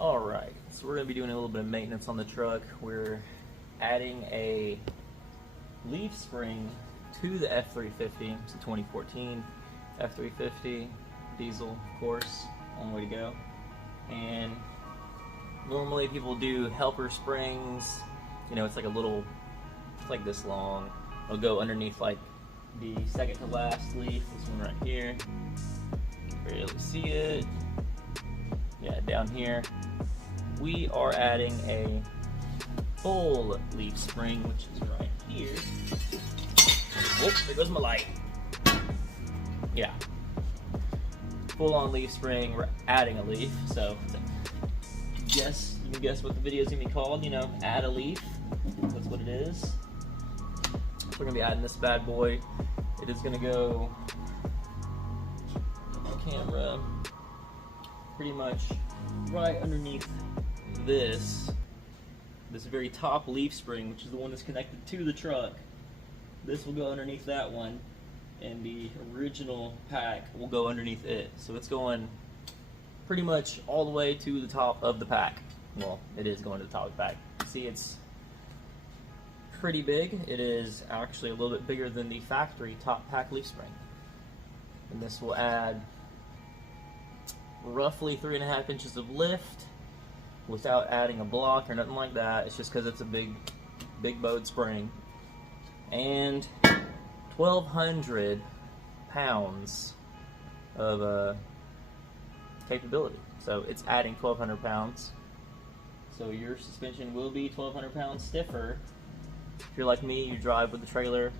Alright, so we're going to be doing a little bit of maintenance on the truck. We're adding a leaf spring to the F350. It's a 2014 F350 diesel, of course, long way to go. And normally people do helper springs, you know, it's like a little, it's like this long. It'll go underneath like the second to last leaf, this one right here. You can barely see it. Yeah, down here. We are adding a full leaf spring, which is right here. Whoops, there goes my light. Yeah. Full on leaf spring, we're adding a leaf, so you can guess what the video is going to be called, you know, add a leaf. That's what it is. We're going to be adding this bad boy. It is going to go, camera, pretty much right underneath this very top leaf spring, which is the one that's connected to the truck. This will go underneath that one, and the original pack will go underneath it. So it's going pretty much all the way to the top of the pack. Well, it is going to the top of the pack. See, it's pretty big. It is actually a little bit bigger than the factory top pack leaf spring. And this will add roughly 3.5 inches of lift without adding a block or nothing like that. It's just because it's a big bowed spring. And 1,200 pounds of capability. So it's adding 1,200 pounds. So your suspension will be 1,200 pounds stiffer. If you're like me, you drive with the trailer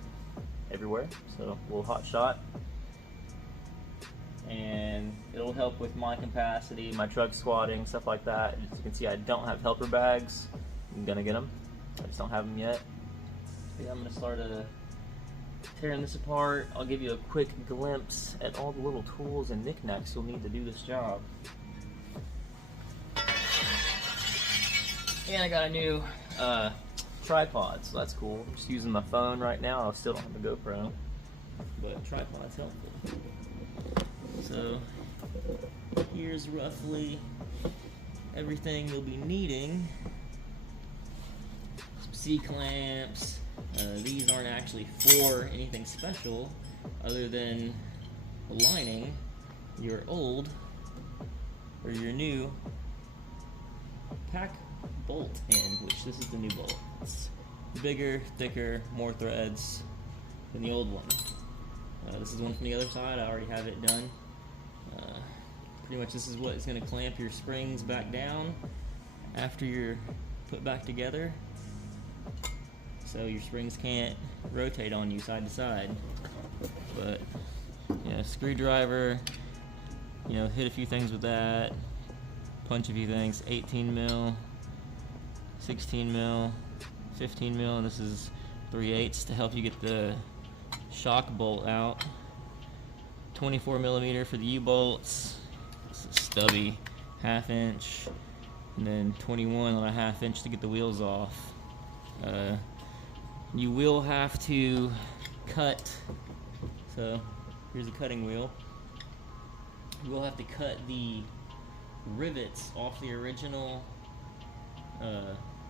everywhere. So a little hot shot. And it'll help with my capacity, my truck squatting, stuff like that. As you can see, I don't have helper bags. I'm gonna get them. I just don't have them yet. Yeah, I'm gonna start tearing this apart. I'll give you a quick glimpse at all the little tools and knickknacks you'll need to do this job. And I got a new tripod, so that's cool. I'm just using my phone right now. I still don't have a GoPro, but tripod's helpful. So here's roughly everything you'll be needing. Some C-clamps. These aren't actually for anything special other than aligning your old or your new pack bolt in, which this is the new bolt. It's bigger, thicker, more threads than the old one. This is one from the other side. I already have it done. Pretty much this is what is going to clamp your springs back down after you're put back together, so your springs can't rotate on you side to side. But yeah, screwdriver, you know, hit a few things with that, punch a few things. 18 mil, 16 mil, 15 mil, and this is 3/8 to help you get the shock bolt out. 24 millimeter for the U-bolts. This is stubby, 1/2 inch, and then 21 on a 1/2 inch to get the wheels off. You will have to cut, so here's a cutting wheel. You will have to cut the rivets off the original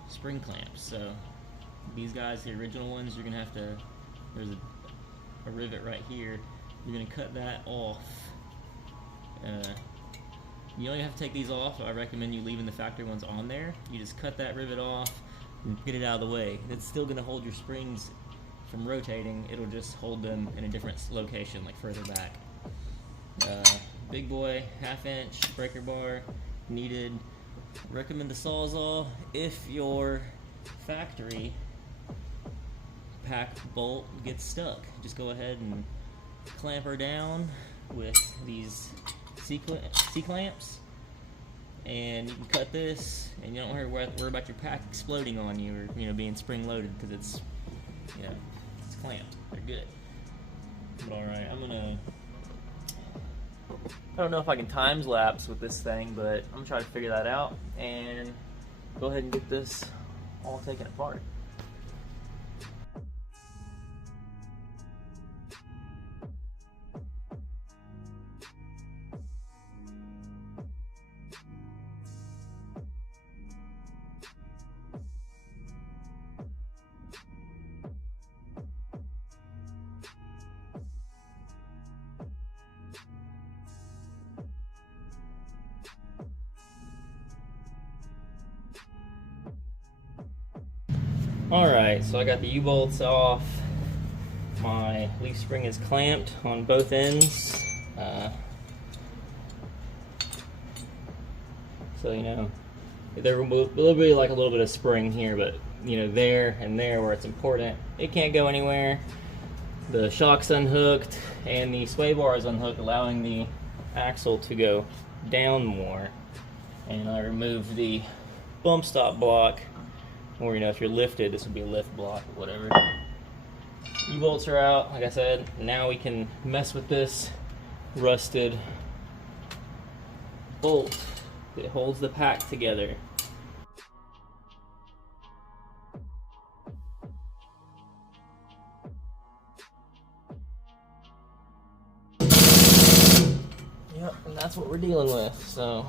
spring clamps. So these guys, the original ones, you're gonna have to, there's a rivet right here. You're gonna cut that off. You only have to take these off. I recommend you leaving the factory ones on there. You just cut that rivet off and get it out of the way. It's still gonna hold your springs from rotating. It'll just hold them in a different location, like further back. Big boy, 1/2 inch breaker bar needed. Recommend the Sawzall if your factory pack bolt gets stuck. Just go ahead and clamp her down with these C-clamps, and you can cut this, and you don't worry about your pack exploding on you, or, you know, being spring loaded, because it's, you know, it's clamped. They're good. But all right, I don't know if I can time lapse with this thing, but I'm gonna try to figure that out and go ahead and get this all taken apart. Alright, so I got the U-bolts off. My leaf spring is clamped on both ends. So, you know, there will be like a little bit of spring here, but, you know, there and there where it's important, it can't go anywhere. The shock's unhooked and the sway bar is unhooked, allowing the axle to go down more. And I removed the bump stop block, or, you know, if you're lifted, this would be a lift block or whatever. U-bolts are out, like I said. Now we can mess with this rusted bolt that holds the pack together. Yep, and that's what we're dealing with, so.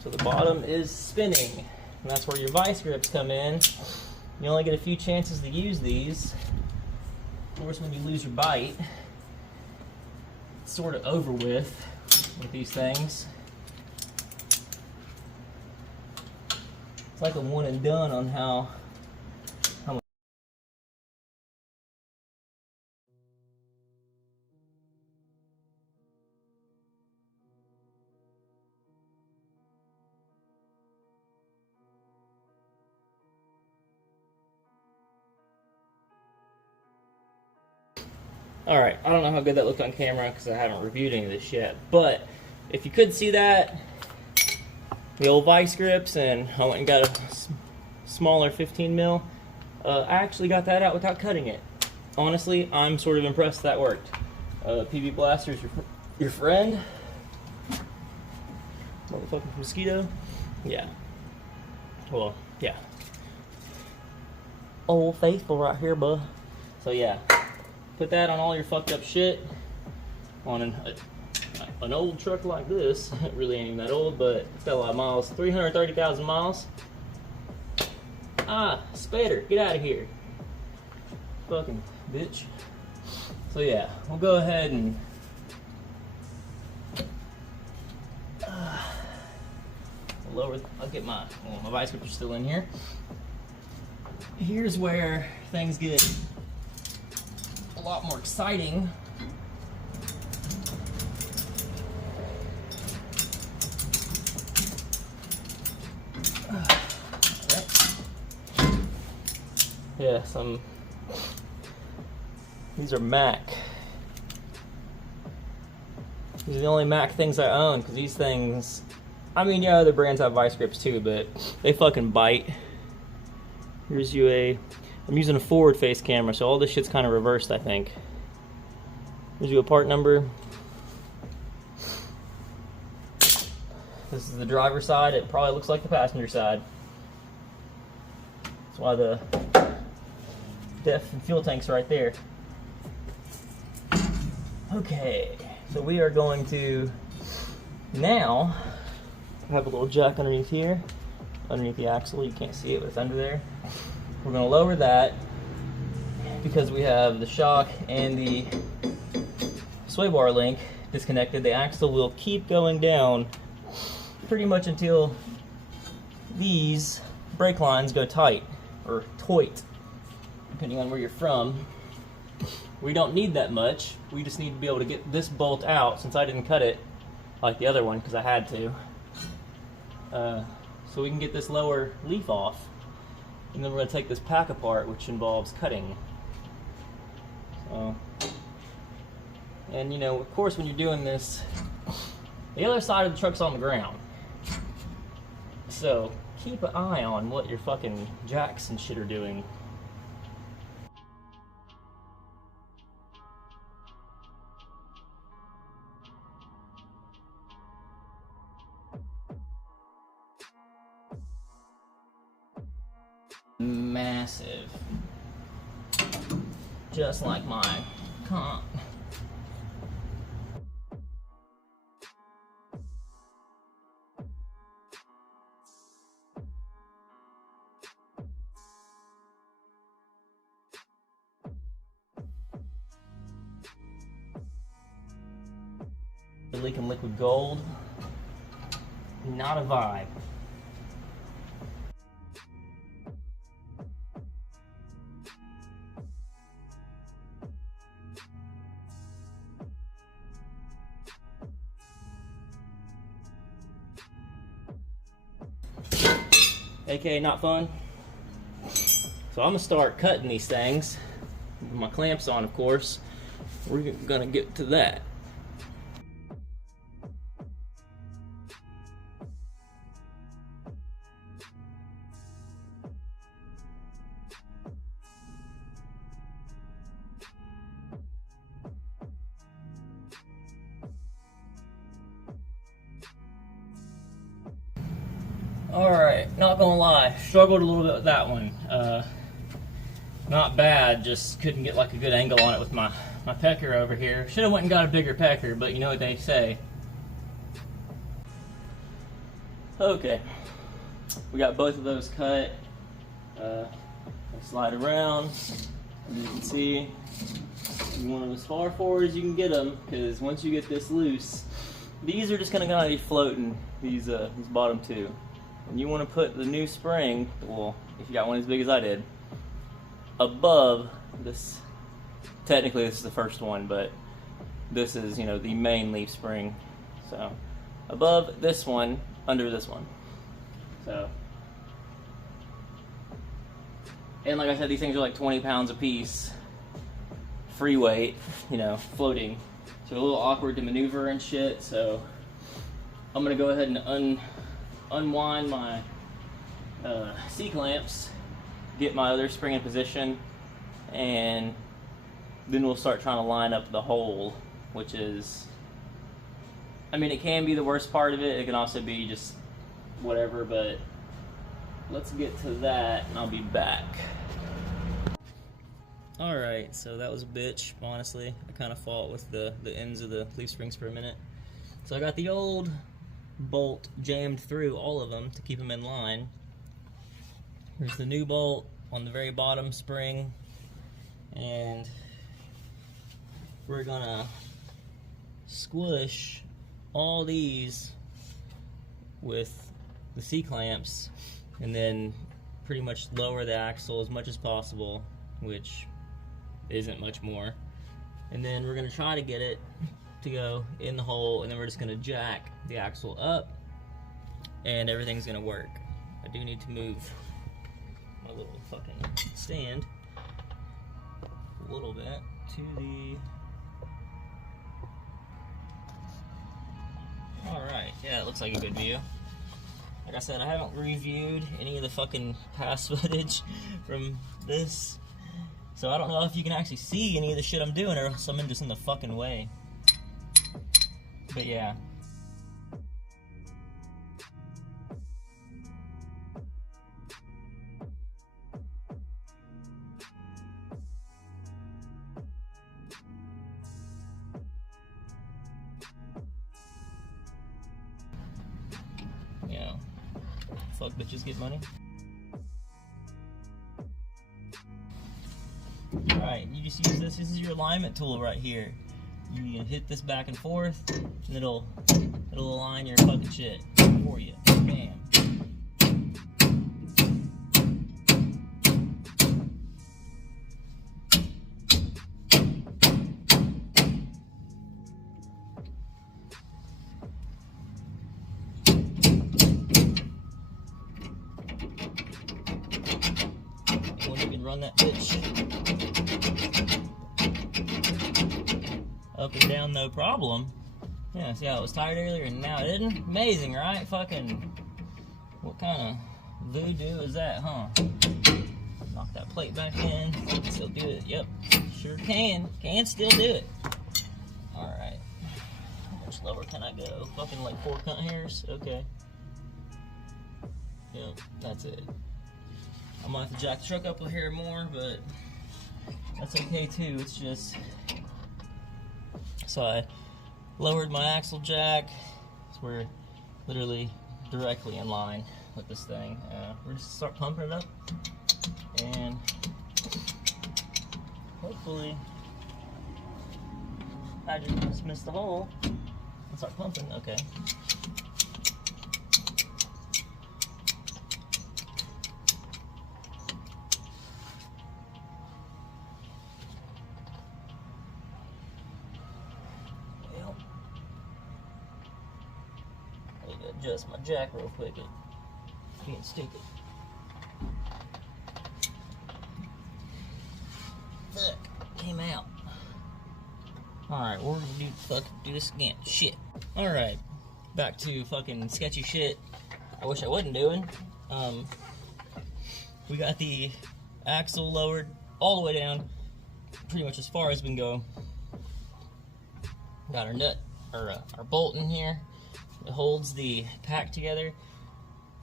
So the bottom is spinning, and that's where your vice grips come in. You only get a few chances to use these. Of course, when you lose your bite, it's sort of over with these things. It's like a one and done on how much. Alright, I don't know how good that looked on camera because I haven't reviewed any of this yet, but if you could see that, the old vice grips, and I went and got a smaller 15 mil, I actually got that out without cutting it. Honestly, I'm sort of impressed that worked. PB Blaster's your friend. Motherfucking mosquito. Yeah. Well, yeah. Old Faithful right here, bud. So yeah. Put that on all your fucked up shit on an old truck like this. It really ain't even that old, but it's got a lot of miles. 330,000 miles. Ah, Spader, get out of here. Fucking bitch. So yeah, we'll go ahead and lower. I'll get my vice grips are still in here. Here's where things get a lot more exciting. Yeah, these are Mac. These are the only Mac things I own, because these things, I mean, yeah, other brands have vice grips too, but they fucking bite. Here's I'm using a forward face camera, so all this shit's kind of reversed, I think. Here's you a part number. This is the driver's side. It probably looks like the passenger side. That's why the def and fuel tank's right there. Okay, so we are going to now have a little jack underneath here, underneath the axle. You can't see it, but it's under there. We're going to lower that because we have the shock and the sway bar link disconnected. The axle will keep going down pretty much until these brake lines go tight, or toit, depending on where you're from. We don't need that much. We just need to be able to get this bolt out, since I didn't cut it like the other one because I had to. So we can get this lower leaf off. And then we're going to take this pack apart, which involves cutting. So, and you know, of course, when you're doing this, the other side of the truck's on the ground. So keep an eye on what your fucking jacks and shit are doing. Massive, just like my comp. the leaking liquid gold. Not a vibe. AKA not fun. So I'm gonna start cutting these things. With my clamps on, of course. We're gonna get to that. Alright, not gonna lie, struggled a little bit with that one. Not bad, just couldn't get like a good angle on it with my pecker over here. Should have went and got a bigger pecker, but you know what they say. Okay, we got both of those cut. Slide around, as you can see, you want them as far forward as you can get them, because once you get this loose, these are just gonna kind of be floating, these bottom two. And you want to put the new spring, well, if you got one as big as I did, above this. Technically this is the first one, but this is, you know, the main leaf spring. So above this one, under this one. So, and like I said, these things are like 20 pounds a piece, free weight, you know, floating. So a little awkward to maneuver and shit. So I'm gonna go ahead and unwind my C-clamps, get my other spring in position, and then we'll start trying to line up the hole, which is, I mean, it can be the worst part of it. It can also be just whatever, but let's get to that and I'll be back. Alright, so that was a bitch, honestly. I kind of fought with the ends of the leaf springs for a minute. So I got the old bolt jammed through all of them to keep them in line. Here's the new bolt on the very bottom spring, and we're gonna squish all these with the C-clamps and then pretty much lower the axle as much as possible, which isn't much more. And then we're gonna try to get it to go in the hole, and then we're just gonna jack the axle up and everything's gonna work. I do need to move my little fucking stand a little bit to the... Alright, yeah, it looks like a good view. Like I said, I haven't reviewed any of the fucking past footage from this, so I don't know if you can actually see any of the shit I'm doing, or else I'm just in the fucking way. But yeah. Yeah. Fuck bitches get money. Alright, you just use this. This is your alignment tool right here. You hit this back and forth, and it'll align your fucking shit for you. Bam. Won't even run that bitch up and down, no problem. Yeah, see how it was tired earlier and now it isn't? Amazing, right? Fucking, what kind of voodoo is that, huh? Knock that plate back in. Still do it. Yep, sure can. Can still do it. Alright. How much lower can I go? Fucking like 4 cunt hairs? Okay. Yep, that's it. I might have to jack the truck up a hair more, but that's okay too. It's just... So I lowered my axle jack, so we're literally directly in line with this thing. We're just start pumping it up, and hopefully I just missed the hole. Let's start pumping. Okay. Well, I need to adjust my jack real quick. It's being stupid. Fuck, came out. Alright, we're gonna do this again. Shit. Alright, back to fucking sketchy shit I wish I wasn't doing. We got the axle lowered all the way down, pretty much as far as we can go. Got our nut, or our bolt in here. It holds the pack together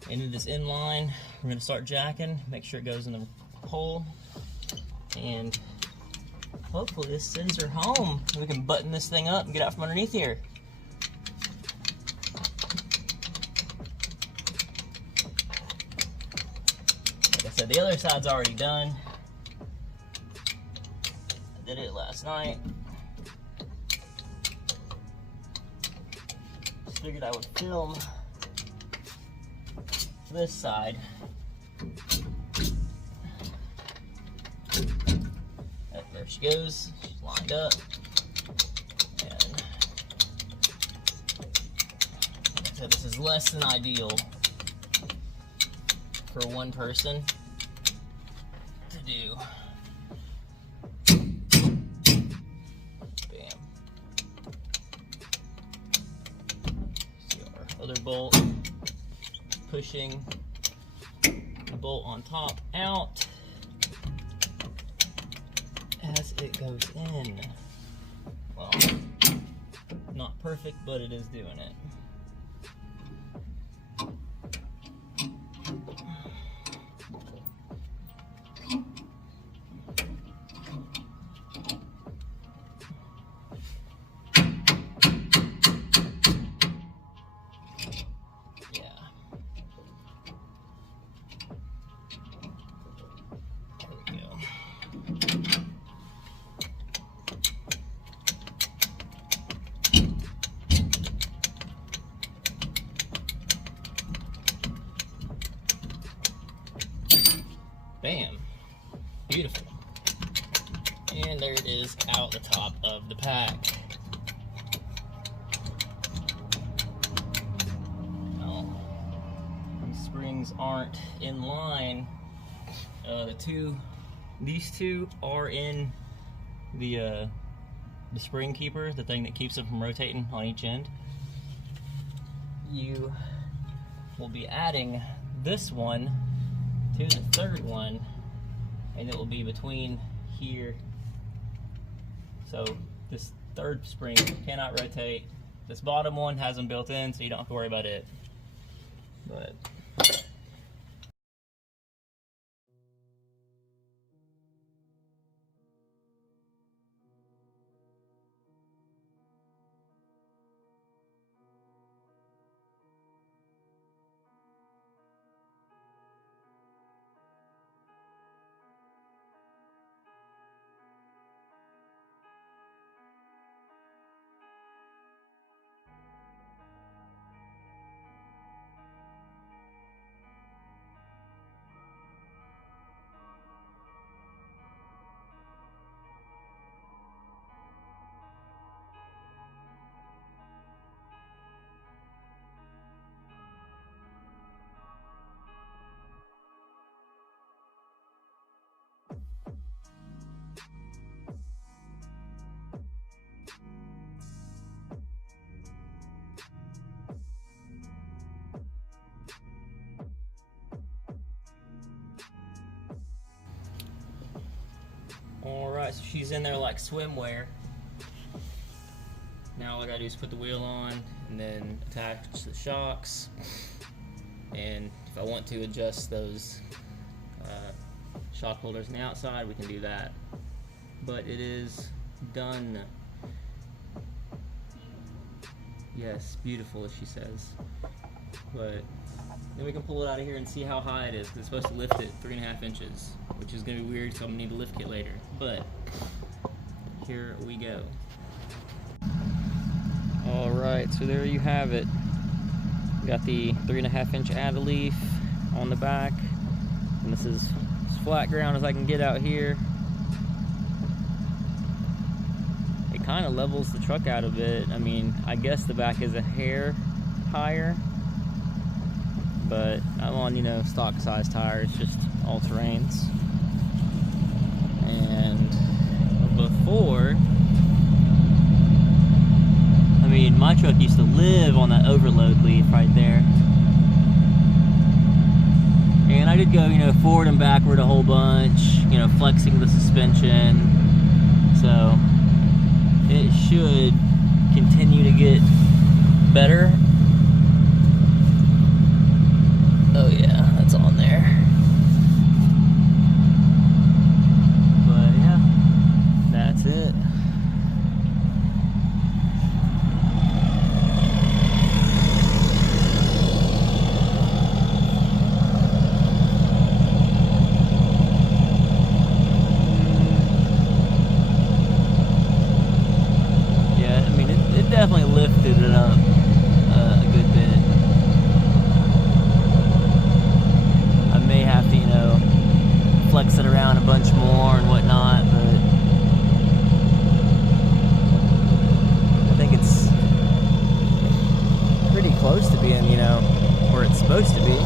into this inline. We're gonna start jacking, make sure it goes in the hole, and hopefully this sends her home. We can button this thing up and get out from underneath here. Like I said, the other side's already done. I did it last night. Just figured I would film this side. There she goes, she's lined up, and like I said, this is less than ideal for one person to do. Bam. See our other bolt pushing the bolt on top out as it goes in. Well, not perfect, but it is doing it. Bam. Beautiful. And there it is out the top of the pack. Now, these springs aren't in line. These two are in the spring keeper, the thing that keeps them from rotating on each end. You will be adding this one to the third one, and it will be between here. So this third spring cannot rotate. This bottom one has them built in, so you don't have to worry about it. But alright, so she's in there like swimwear. Now all I gotta do is put the wheel on and then attach the shocks. And if I want to adjust those shock holders on the outside, we can do that. But it is done. Yes, beautiful, as she says. But then we can pull it out of here and see how high it is, because it's supposed to lift it 3.5 inches, which is going to be weird, so I'm going to need a lift kit later. But here we go. All right, so there you have it. Got the 3.5-inch add leaf on the back, and this is as flat ground as I can get out here. It kind of levels the truck out a bit. I mean, I guess the back is a hair higher, but I'm on, you know, stock size tires, just all terrains. And before, I mean, my truck used to live on that overload leaf right there. And I did go, you know, forward and backward a whole bunch, you know, flexing the suspension. So it should continue to get better. Oh yeah, that's on there. But yeah, that's it. Definitely lifted it up a good bit. I may have to, you know, flex it around a bunch more and whatnot, but I think it's pretty close to being, you know, where it's supposed to be.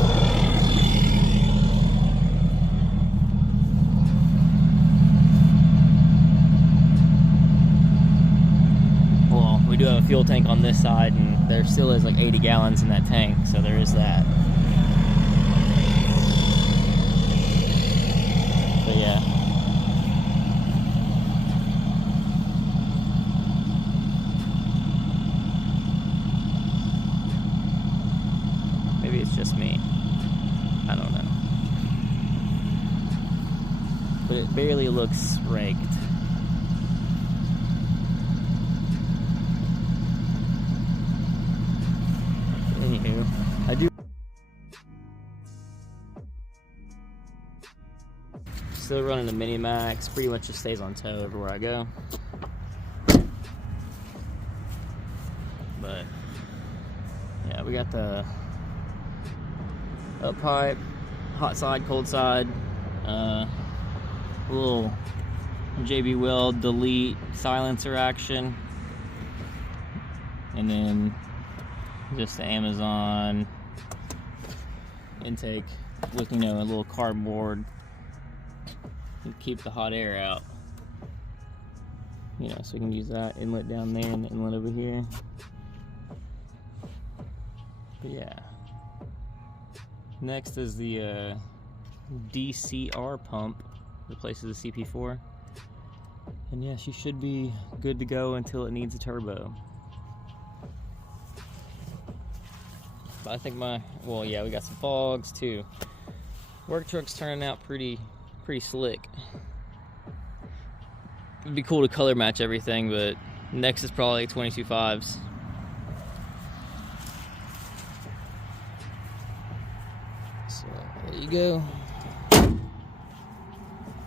We do have a fuel tank on this side, and there still is like 80 gallons in that tank, so there is that. But yeah. Maybe it's just me. I don't know. But it barely looks raked. Anywho, I do still running the Mini Max, pretty much just stays on tow everywhere I go. But yeah, we got the up pipe, hot side, cold side, little JB Weld delete silencer action, and then just the Amazon intake with, you know, a little cardboard to keep the hot air out. You know, so we can use that inlet down there and the inlet over here. But yeah. Next is the DCR pump, replaces the CP4. And yeah, she should be good to go until it needs a turbo. I think well, yeah, we got some fogs too. Work truck's turning out pretty slick. It'd be cool to color match everything, but next is probably 22.5s. So there you go.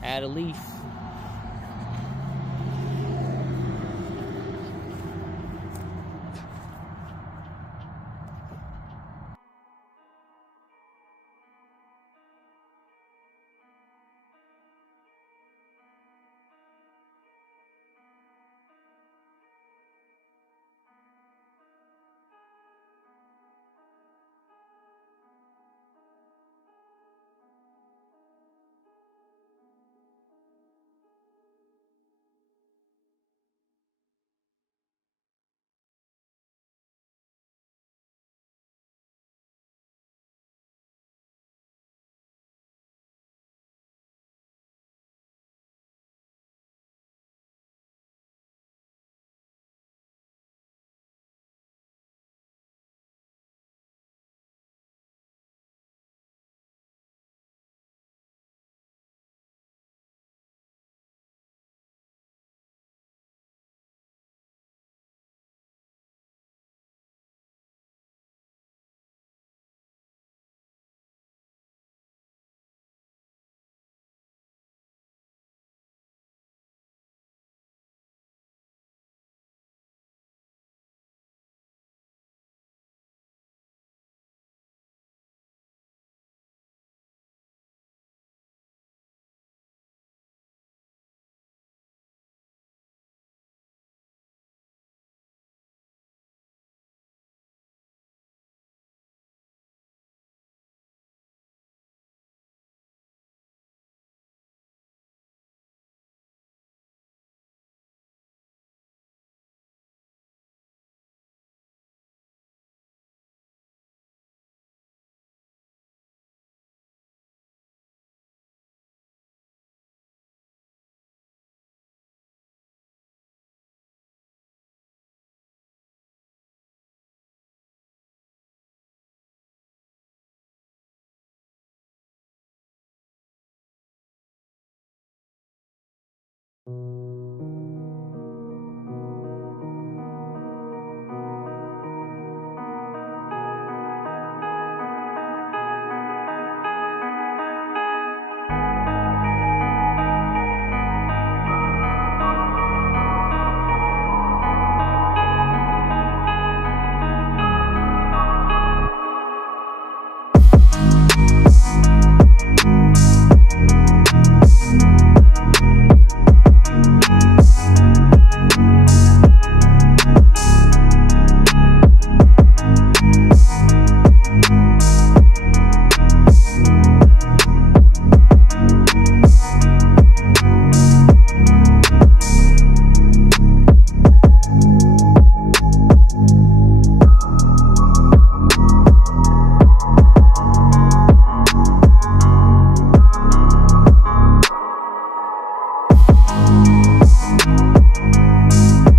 Add a leaf.